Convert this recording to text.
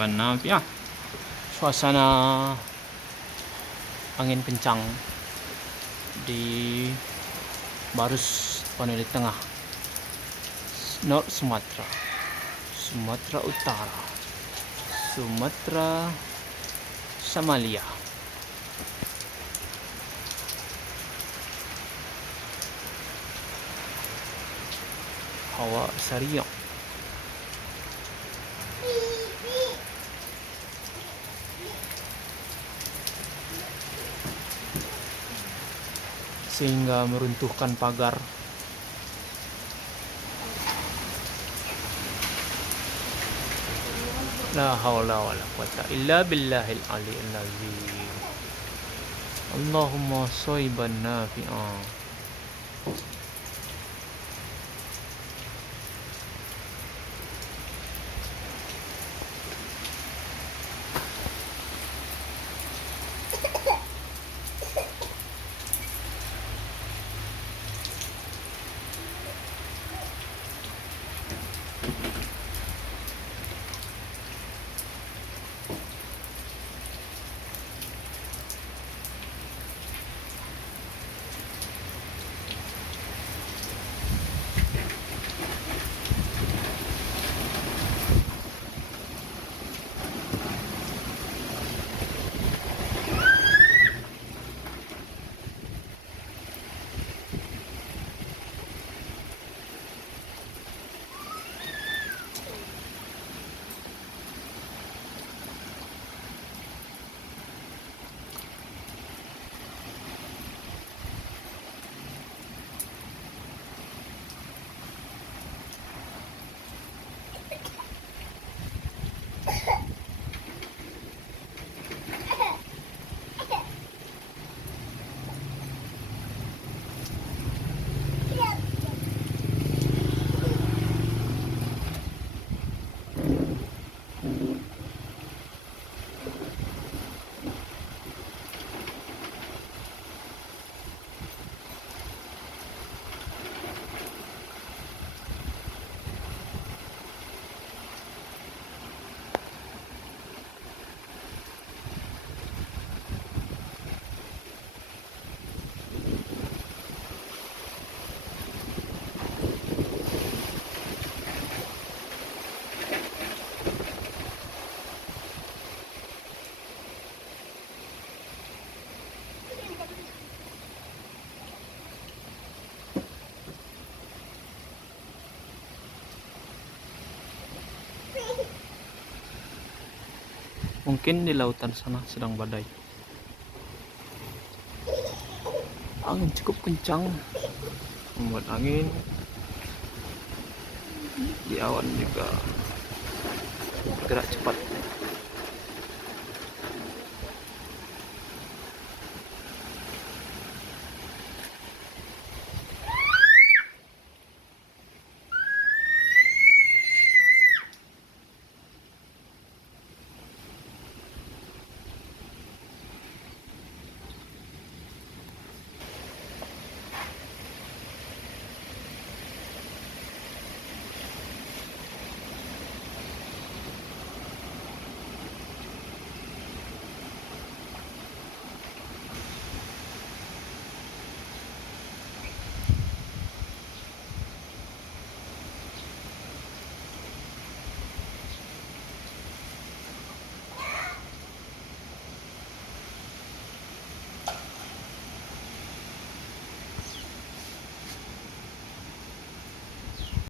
Soiban nafiah. Suasana angin kencang di Barus Panuli Tengah, North Sumatera, Sumatera Utara, Sumatera Samalia. Hawa Sariang. Sehingga meruntuhkan pagar. La haula wala quwata illa billahil aliyil azim. Allahumma soiban nafi'ah. Mungkin di lautan sana sedang badai. Angin cukup kencang, membuat angin di awan juga bergerak cepat.